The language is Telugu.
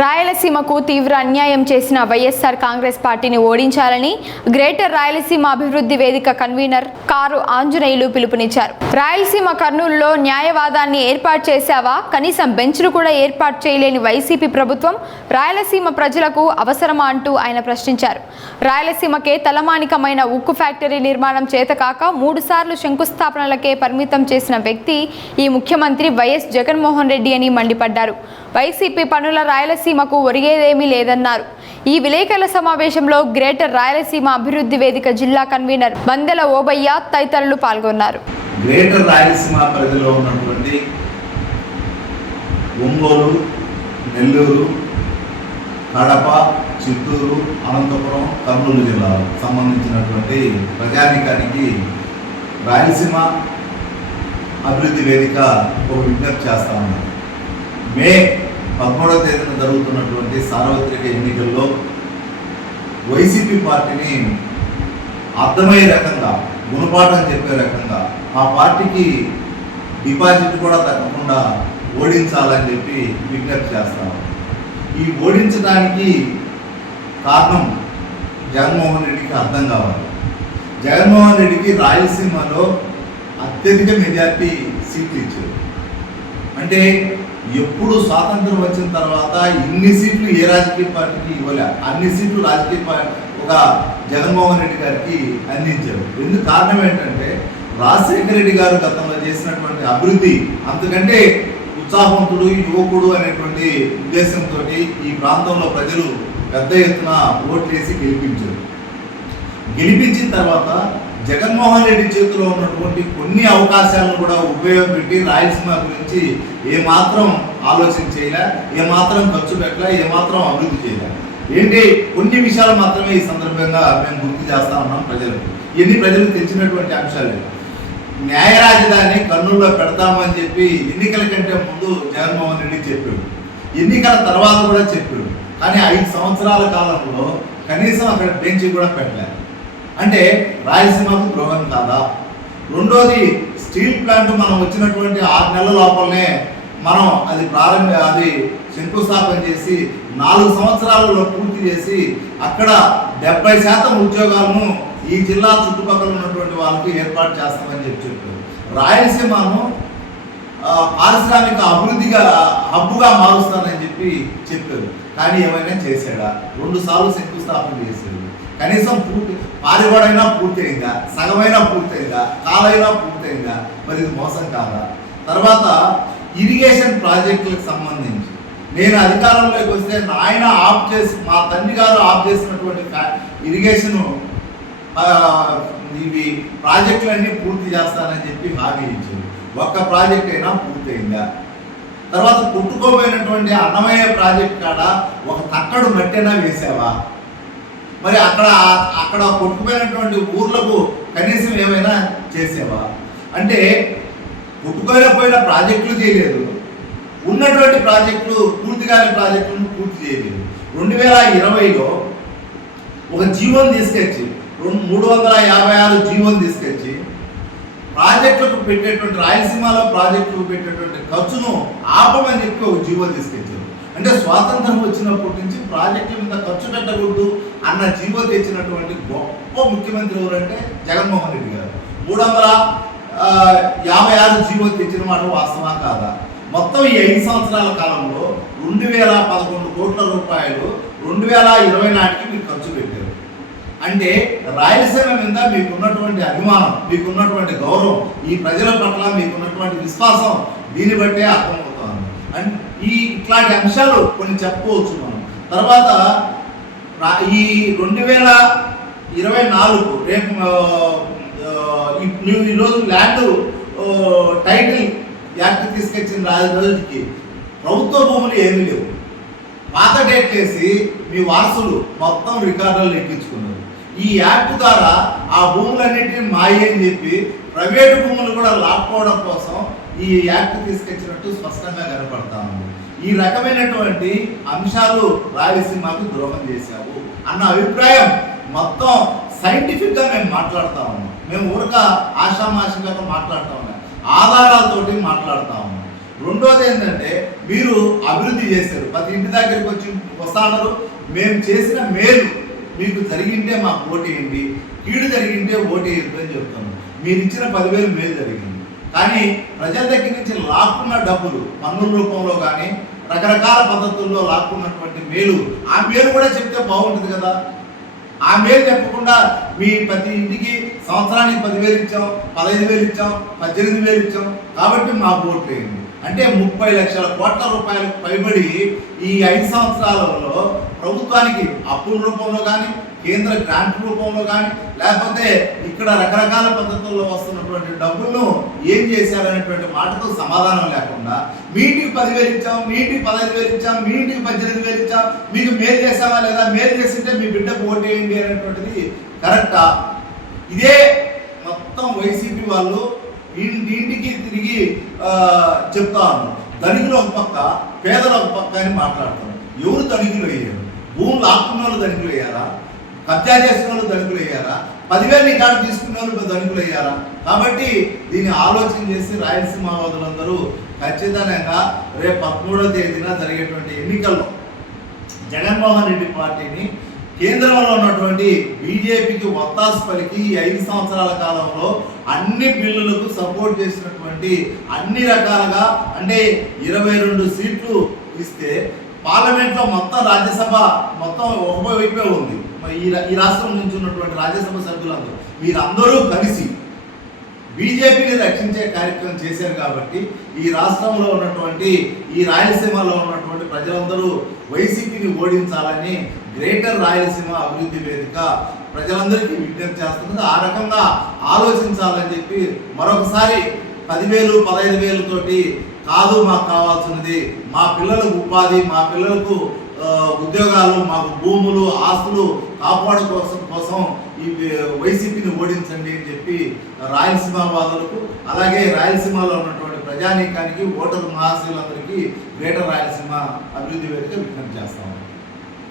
రాయలసీమకు తీవ్ర అన్యాయం చేసిన వైఎస్ఆర్ కాంగ్రెస్ పార్టీని ఓడించాలని గ్రేటర్ రాయలసీమ అభివృద్ధి వేదిక కన్వీనర్ కారు ఆంజనేయులు పిలుపునిచ్చారు. రాయలసీమ కర్నూలులో న్యాయవాదాన్ని ఏర్పాటు చేశావా? కనీసం బెంచ్లు కూడా ఏర్పాటు చేయలేని వైసీపీ ప్రభుత్వం రాయలసీమ ప్రజలకు అవసరమా అంటూ ఆయన ప్రశ్నించారు. రాయలసీమకే తలమానికమైన ఉక్కు ఫ్యాక్టరీ నిర్మాణం చేతకాక మూడుసార్లు శంకుస్థాపనలకే పరిమితం చేసిన వ్యక్తి ఈ ముఖ్యమంత్రి వైఎస్ జగన్మోహన్ రెడ్డి అని మండిపడ్డారు. వైసీపీ పనుల రాయలసీమకు ఒరిగేదేమీ లేదన్నారు. ఈ విలేకరుల సమావేశంలో గ్రేటర్ రాయలసీమ అభివృద్ధి వేదిక జిల్లా కన్వీనర్ బందెల ఓబయ్య తదితరులు పాల్గొన్నారు. గ్రేటర్ రాయలసీమ పరిధిలో ఉన్నటువంటి ఒంగోలు నెల్లూరు కడప చిత్తూరు అనంతపురం కర్నూలు జిల్లాలకు సంబంధించినటువంటి ప్రజానికానికి రాయలసీమ అభివృద్ధి వేదిక ఒక విజ్ఞప్తి చేస్తా ఉంది మే పదమూడవ తేదీన జరుగుతున్నటువంటి సార్వత్రిక ఎన్నికల్లో వైసీపీ పార్టీని అర్థమయ్యే రకంగా గుణపాఠం చెప్పే రకంగా ఆ పార్టీకి డిపాజిట్ కూడా తగ్గకుండా ఓడించాలని చెప్పి విజ్ఞప్తి చేస్తాం ఈ ఓడించడానికి కారణం జగన్మోహన్ రెడ్డికి అర్థం కావాలి. జగన్మోహన్ రెడ్డికి రాయలసీమలో అత్యధిక మెజార్టీ సీట్లు ఇచ్చారు. అంటే ఎప్పుడు స్వాతంత్రం వచ్చిన తర్వాత ఇన్ని సీట్లు ఏ రాజకీయ పార్టీకి ఇవ్వలే. అన్ని సీట్లు రాజకీయ పార్టీ ఒక జగన్మోహన్ రెడ్డి గారికి అందించారు. ఎందుకు కారణం ఏంటంటే రాజశేఖర రెడ్డి గారు గతంలో చేసినటువంటి అభివృద్ధి అంతకంటే ఉత్సాహవంతుడు యువకుడు అనేటువంటి ఉద్దేశంతో ఈ ప్రాంతంలో ప్రజలు పెద్ద ఎత్తున ఓట్లేసి గెలిపించారు. గెలిపించిన తర్వాత జగన్మోహన్ రెడ్డి చేతిలో ఉన్నటువంటి కొన్ని అవకాశాలను కూడా ఉపయోగపెట్టి రాయలసీమ గురించి ఏమాత్రం ఆలోచన చేయలే ఏమాత్రం ఖర్చు పెట్టలే ఏమాత్రం అభివృద్ధి చేయలే. ఏంటి? కొన్ని విషయాలు మాత్రమే ఈ సందర్భంగా మేము గుర్తు చేస్తా ఉన్నాం ప్రజలకు. ఇవన్నీ ప్రజలకు తెలిసినటువంటి అంశాలు. న్యాయ రాజధాని కర్నూలులో పెడతామని చెప్పి ఎన్నికల కంటే ముందు జగన్మోహన్ రెడ్డి చెప్పాడు. ఎన్నికల తర్వాత కూడా చెప్పాడు. కానీ ఐదు సంవత్సరాల కాలంలో కనీసం అక్కడ బెంచ్ కూడా పెట్టలేదు. అంటే రాయలసీమకు ద్రోహం కాదా? రెండోది స్టీల్ ప్లాంట్ మనం వచ్చినటువంటి ఆరు నెలల లోపలనే మనం అది ప్రారంభ అది శంకుస్థాపన చేసి నాలుగు సంవత్సరాలలో పూర్తి చేసి అక్కడ డెబ్బై శాతం ఉద్యోగాలను ఈ జిల్లా చుట్టుపక్కల ఉన్నటువంటి వాళ్ళకి ఏర్పాటు చేస్తామని చెప్పి చెప్పారు. రాయలసీమను పారిశ్రామిక అభివృద్ధిగా హబ్బుగా మారుస్తానని చెప్పి చెప్పారు కానీ ఏమైనా చేశాడా? రెండు సార్లు శంకుస్థాపన చేశాడు. కనీసం పూర్తి పారివాడైనా పూర్తయిందా? సగమైనా పూర్తయిందా? కాలైనా పూర్తయిందా? మరి ఇది మోసం కాదా? తర్వాత ఇరిగేషన్ ప్రాజెక్టులకు సంబంధించి నేను అధికారంలోకి వస్తే ఆయన ఆఫ్ చేసి మా తండ్రి గారు ఆఫ్ చేసినటువంటి ఇరిగేషన్ ఇవి ప్రాజెక్టులన్నీ పూర్తి చేస్తానని చెప్పి హామీ ఇచ్చారు ఒక్క ప్రాజెక్ట్ అయినా పూర్తయిందా? తర్వాత కొట్టుకోబోయినటువంటి అన్నమయ్య ప్రాజెక్ట్ కాడ ఒక తక్కడు మట్టైనా వేసావా? మరి అక్కడ అక్కడ కొట్టుకుపోయినటువంటి ఊర్లకు కనీసం ఏమైనా చేసేవా? అంటే కొట్టుకోలేకపోయిన ప్రాజెక్టులు చేయలేదు. ఉన్నటువంటి ప్రాజెక్టులు పూర్తి కాని ప్రాజెక్టులను పూర్తి చేయలేదు. రెండు వేల ఇరవైలో ఒక జీవోని తీసుకొచ్చి రెండు మూడు వందల యాభై ఆరు జీవోని తీసుకొచ్చి ప్రాజెక్టులకు పెట్టేటువంటి రాయలసీమలో ప్రాజెక్టులకు పెట్టేటువంటి ఖర్చును ఆపమని చెప్పి ఒక జీవో తీసుకొచ్చారు. అంటే స్వాతంత్రం వచ్చినప్పటి నుంచి ప్రాజెక్టుల మీద ఖర్చు పెట్టకూడదు అన్న జీవో తెచ్చినటువంటి గొప్ప ముఖ్యమంత్రి ఎవరంటే జగన్మోహన్ రెడ్డి గారు. మూడు వందల యాభై ఆరు జీవో తెచ్చిన మాట వాస్తవా కాదా? మొత్తం ఈ ఐదు సంవత్సరాల కాలంలో రెండు వేల పదకొండు కోట్ల రూపాయలు రెండు వేల ఇరవై నాటికి మీరు ఖర్చు పెట్టారు. అంటే రాయలసీమ మీద మీకున్నటువంటి అభిమానం మీకున్నటువంటి గౌరవం ఈ ప్రజల పట్ల మీకున్నటువంటి విశ్వాసం దీన్ని బట్టే అర్థమవుతాను అండ్ ఈ ఇట్లాంటి అంశాలు కొన్ని చెప్పుకోవచ్చు మనం. తర్వాత ఈ రెండు వేల ఇరవై నాలుగు రేపు నువ్వు ఈరోజు ల్యాండ్ టైటిల్ యాక్ట్ తీసుకొచ్చిన రాజు రోజుకి ప్రభుత్వ భూములు ఏమీ లేవు. పాత డేట్ చేసి మీ వారసులు మొత్తం రికార్డులు లెక్కించుకున్నారు ఈ యాప్ ద్వారా ఆ భూములన్నింటినీ మాయని చెప్పి ప్రైవేటు భూములు కూడా లాక్కోవడం కోసం ఈ యాక్ట్ తీసుకొచ్చినట్టు స్పష్టంగా కనపడతా ఉంది. ఈ రకమైనటువంటి అంశాలు రాయలసీమకు ద్రోహం చేశావు అన్న అభిప్రాయం మొత్తం సైంటిఫిక్గా మేము మాట్లాడుతూ ఉన్నాం. మేము ఊరక ఆషామాషిగా మాట్లాడుతూ ఉన్నాం. ఆధారాలతోటి మాట్లాడుతూ ఉన్నాం. రెండోది ఏంటంటే మీరు అభివృద్ధి చేశారు. ప్రతి ఇంటి దగ్గరికి వచ్చి వస్తాన్నారు మేము చేసిన మేలు మీకు జరిగింటే మాకు ఏంటి కీడు జరిగింటే ఓటేయద్దు అని చెప్తాము. మీరు ఇచ్చిన పదివేలు మేలు జరిగింది. కానీ ప్రజల దగ్గర నుంచి లాక్కున్న డబ్బులు పన్నుల రూపంలో కానీ రకరకాల పద్ధతుల్లో లాక్కున్నటువంటి మేలు ఆ మేలు కూడా చెప్తే బాగుంటుంది కదా. ఆ మేలు చెప్పకుండా మీ ప్రతి ఇంటికి సంవత్సరానికి పదివేలు ఇచ్చాం పదహైదు వేలు ఇచ్చాం పద్దెనిమిది వేలు ఇచ్చాం. కాబట్టి మా ఓట్లు వేయండి. అంటే ముప్పై లక్షల కోట్ల రూపాయలకు పైబడి ఈ ఐదు సంవత్సరాలలో ప్రభుత్వానికి అప్పుల రూపంలో కానీ కేంద్ర గ్రాంట్ రూపంలో కానీ లేకపోతే ఇక్కడ రకరకాల పద్ధతుల్లో వస్తున్నటువంటి డబ్బులను ఏం చేశారనేటువంటి మాటతో సమాధానం లేకుండా మీ ఇంటికి పదివేలు ఇచ్చాం మీ ఇంటికి పదహైదు వేలు ఇచ్చాం మీ ఇంటికి పద్దెనిమిది వేలు ఇచ్చాం మీకు మేలు చేసావా లేదా? మేలు చేసింటే మీ బిడ్డకు ఓటేయండి అనేటువంటిది కరెక్టా? ఇదే మొత్తం వైసీపీ వాళ్ళు ఇంటి ఇంటికి తిరిగి చెప్తా ధనికులు ఒక పక్క పేదలు ఒక పక్క అని మాట్లాడతారు. ఎవరు ధనికులు అయ్యారు? భూములు ఆకున్న వాళ్ళు ధనికులు అయ్యారా? కబ్జా చేసిన వాళ్ళు ధనికులు అయ్యారా? పదివేలు నీ కాడ తీసుకున్న వాళ్ళు ధనికులు అయ్యారా? కాబట్టి దీన్ని ఆలోచన చేసి రాయలసీమ వాదులందరూ ఖచ్చితంగా రేపు పదమూడవ తేదీన జరిగేటువంటి ఎన్నికల్లో జగన్మోహన్ రెడ్డి పార్టీని కేంద్రంలో ఉన్నటువంటి బీజేపీకి వత్తాస్ పలికి ఈ ఐదు సంవత్సరాల కాలంలో అన్ని బిల్లులకు సపోర్ట్ చేసినటువంటి అన్ని రకాలుగా అంటే ఇరవై రెండు సీట్లు ఇస్తే పార్లమెంట్లో మొత్తం రాజ్యసభ మొత్తం ఒకవైపే ఉంది. ఈ ఈ రాష్ట్రం నుంచి ఉన్నటువంటి రాజ్యసభ సభ్యులందరూ వీరందరూ కలిసి బీజేపీని రక్షించే కార్యక్రమం చేశారు కాబట్టి ఈ రాష్ట్రంలో ఉన్నటువంటి ఈ రాయలసీమలో ఉన్నటువంటి ప్రజలందరూ వైసీపీని ఓడించాలని గ్రేటర్ రాయలసీమ అభివృద్ధి వేదిక ప్రజలందరికీ విజ్ఞప్తి చేస్తున్నది. ఆ రకంగా ఆలోచించాలని చెప్పి మరొకసారి పదివేలు పదహైదు వేలతోటి కాదు మాకు కావాల్సినది. మా పిల్లలకు ఉపాధి మా పిల్లలకు ఉద్యోగాలు మాకు భూములు ఆస్తులు కాపాడు కోసం కోసం ఈ వైసీపీని ఓడించండి అని చెప్పి రాయలసీమ వాదులకు అలాగే రాయలసీమలో ఉన్నటువంటి ప్రజానీకానికి ఓటరు మహాశీలందరికీ గ్రేటర్ రాయలసీమ అభివృద్ధి వేదిక విజ్ఞప్తి చేస్తాం.